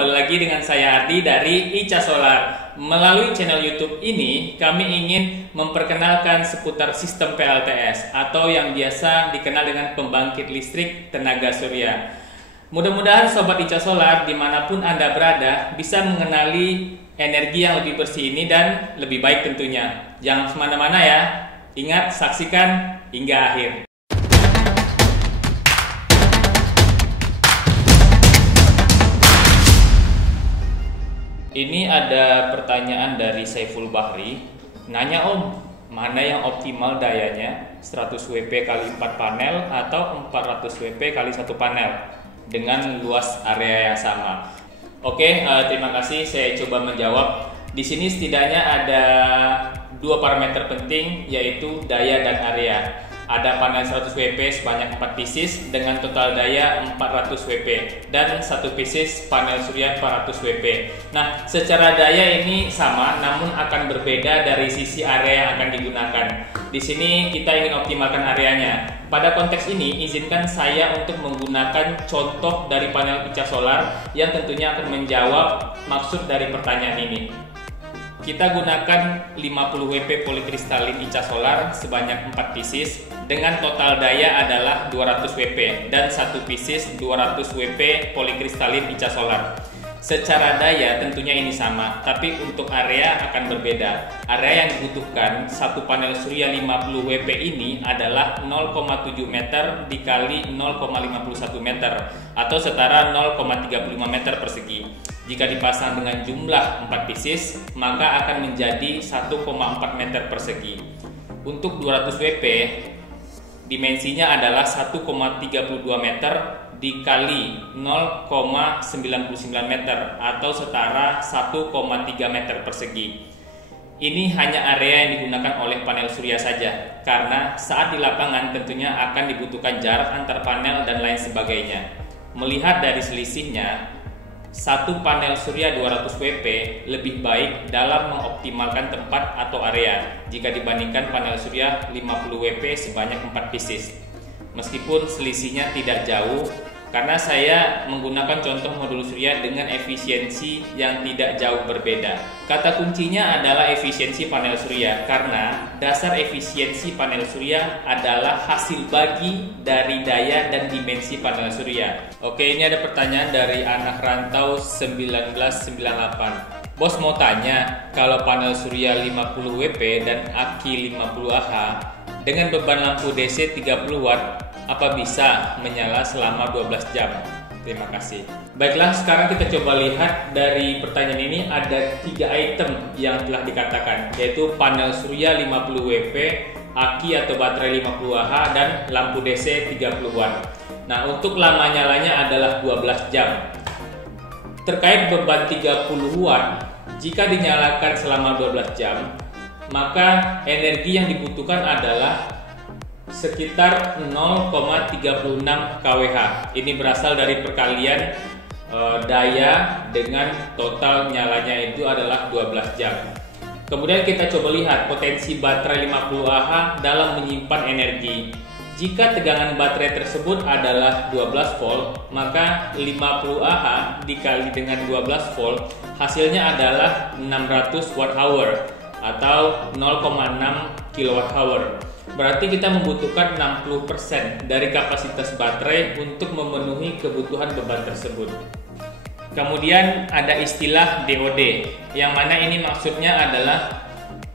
kembali lagi dengan saya Ardi dari Ica Solar. Melalui channel YouTube ini, kami ingin memperkenalkan seputar sistem PLTS atau yang biasa dikenal dengan pembangkit listrik tenaga surya. Mudah-mudahan Sobat Ica Solar dimanapun Anda berada bisa mengenali energi yang lebih bersih ini dan lebih baik tentunya. Jangan kemana-mana ya, ingat saksikan hingga akhir. Ini ada pertanyaan dari Saiful Bahri. Nanya Om, mana yang optimal dayanya? 100 WP kali 4 panel atau 400 WP kali 1 panel dengan luas area yang sama? Oke, terima kasih. Saya coba menjawab. Di sini setidaknya ada dua parameter penting, yaitu daya dan area. Ada panel 100 WP sebanyak 4 pieces dengan total daya 400 WP dan 1 pieces panel surya 400 WP. Nah, secara daya ini sama, namun akan berbeda dari sisi area yang akan digunakan. Di sini kita ingin optimalkan areanya. Pada konteks ini, izinkan saya untuk menggunakan contoh dari panel Ica Solar yang tentunya akan menjawab maksud dari pertanyaan ini. Kita gunakan 50 WP polikristalin Ica Solar sebanyak 4 pieces dengan total daya adalah 200 WP dan 1 pieces 200 WP polikristalin Ica Solar. Secara daya tentunya ini sama, tapi untuk area akan berbeda. Area yang dibutuhkan satu panel surya 50 WP ini adalah 0,7 meter dikali 0,51 meter atau setara 0,35 meter persegi. Jika dipasang dengan jumlah 4 pieces, maka akan menjadi 1,4 meter persegi. Untuk 200 WP, dimensinya adalah 1,32 meter dikali 0,99 meter atau setara 1,3 meter persegi. Ini hanya area yang digunakan oleh panel surya saja, karena saat di lapangan tentunya akan dibutuhkan jarak antar panel dan lain sebagainya. Melihat dari selisihnya, satu panel surya 200 WP lebih baik dalam mengoptimalkan tempat atau area jika dibandingkan panel surya 50 WP sebanyak 4 pieces. Meskipun selisihnya tidak jauh, karena saya menggunakan contoh modul surya dengan efisiensi yang tidak jauh berbeda. Kata kuncinya adalah efisiensi panel surya, karena dasar efisiensi panel surya adalah hasil bagi dari daya dan dimensi panel surya. Oke, ini ada pertanyaan dari anak rantau 1998. Bos mau tanya, kalau panel surya 50 WP dan aki 50 Ah dengan beban lampu DC 30 Watt, apa bisa menyala selama 12 jam? Terima kasih. Baiklah, sekarang kita coba lihat dari pertanyaan ini ada 3 item yang telah dikatakan, yaitu panel surya 50 WP, aki atau baterai 50 Ah, dan lampu DC 30 Watt. Nah, untuk lama nyalanya adalah 12 jam. Terkait beban 30 Watt, jika dinyalakan selama 12 jam, maka energi yang dibutuhkan adalah sekitar 0,36 kWh. Ini berasal dari perkalian daya dengan total nyalanya itu adalah 12 jam. Kemudian kita coba lihat potensi baterai 50 Ah dalam menyimpan energi. Jika tegangan baterai tersebut adalah 12 volt, maka 50 Ah dikali dengan 12 volt hasilnya adalah 600 watt hour atau 0,6 kilowatt hour. Berarti kita membutuhkan 60% dari kapasitas baterai untuk memenuhi kebutuhan beban tersebut. Kemudian ada istilah DOD, yang mana ini maksudnya adalah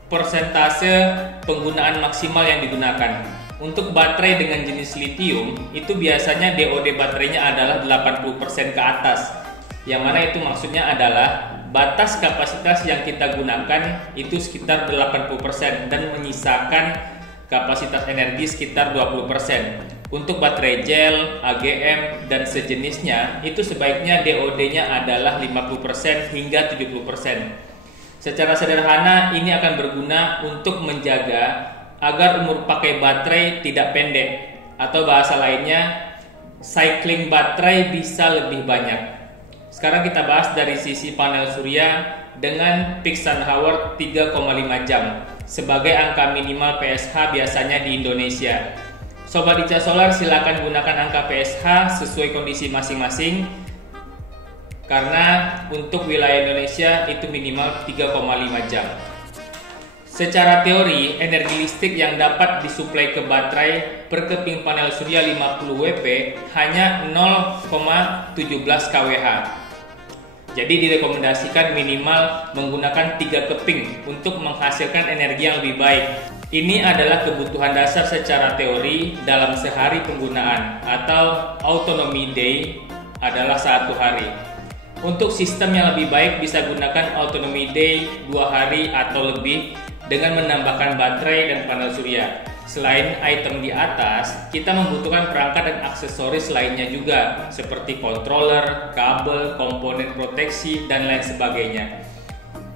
persentase penggunaan maksimal yang digunakan. Untuk baterai dengan jenis lithium, itu biasanya DOD baterainya adalah 80% ke atas. Yang mana itu maksudnya adalah batas kapasitas yang kita gunakan itu sekitar 80% dan menyisakan kapasitas energi sekitar 20%. Untuk baterai gel, AGM, dan sejenisnya itu sebaiknya DOD-nya adalah 50% hingga 70%. Secara sederhana ini akan berguna untuk menjaga agar umur pakai baterai tidak pendek, atau bahasa lainnya cycling baterai bisa lebih banyak. Sekarang kita bahas dari sisi panel surya dengan peak sun hour 3,5 jam sebagai angka minimal PSH biasanya di Indonesia. Sobat Ica Solar silakan gunakan angka PSH sesuai kondisi masing-masing. karena untuk wilayah Indonesia itu minimal 3,5 jam. Secara teori, energi listrik yang dapat disuplai ke baterai per keping panel surya 50 WP hanya 0,17 kWh. Jadi direkomendasikan minimal menggunakan 3 keping untuk menghasilkan energi yang lebih baik. Ini adalah kebutuhan dasar secara teori dalam sehari penggunaan, atau autonomy day adalah 1 hari. Untuk sistem yang lebih baik bisa gunakan autonomy day 2 hari atau lebih dengan menambahkan baterai dan panel surya. Selain item di atas, kita membutuhkan perangkat dan aksesoris lainnya juga, seperti controller, kabel, komponen proteksi, dan lain sebagainya.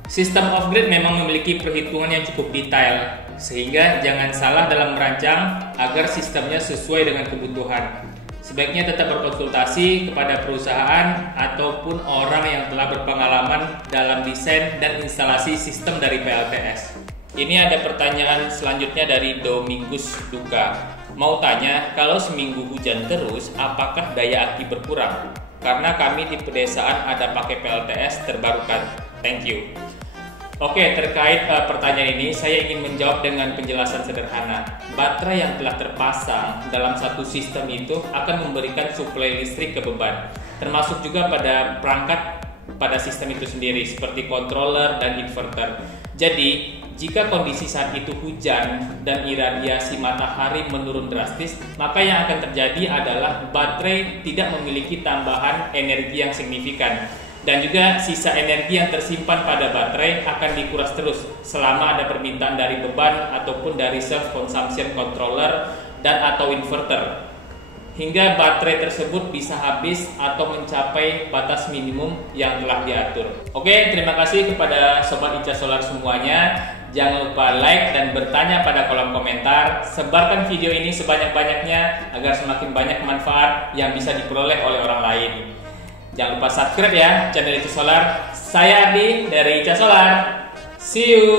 Sistem off-grid memang memiliki perhitungan yang cukup detail, sehingga jangan salah dalam merancang agar sistemnya sesuai dengan kebutuhan. Sebaiknya tetap berkonsultasi kepada perusahaan ataupun orang yang telah berpengalaman dalam desain dan instalasi sistem dari PLTS. Ini ada pertanyaan selanjutnya dari Domingus Duka. Mau tanya, kalau seminggu hujan terus, apakah daya aki berkurang? Karena kami di pedesaan ada pakai PLTS terbarukan. Thank you. Oke, terkait pertanyaan ini, saya ingin menjawab dengan penjelasan sederhana. Baterai yang telah terpasang dalam satu sistem itu akan memberikan suplai listrik ke beban, termasuk juga pada perangkat pada sistem itu sendiri, seperti controller dan inverter. Jadi, jika kondisi saat itu hujan dan iradiasi matahari menurun drastis, maka yang akan terjadi adalah baterai tidak memiliki tambahan energi yang signifikan. Dan juga sisa energi yang tersimpan pada baterai akan dikuras terus selama ada permintaan dari beban ataupun dari self-consumption controller dan atau inverter, hingga baterai tersebut bisa habis atau mencapai batas minimum yang telah diatur. Oke, terima kasih kepada Sobat ICA Solar semuanya. Jangan lupa like dan bertanya pada kolom komentar. Sebarkan video ini sebanyak-banyaknya agar semakin banyak manfaat yang bisa diperoleh oleh orang lain. Jangan lupa subscribe ya channel ICA Solar. Saya Ardi dari ICA Solar. See you.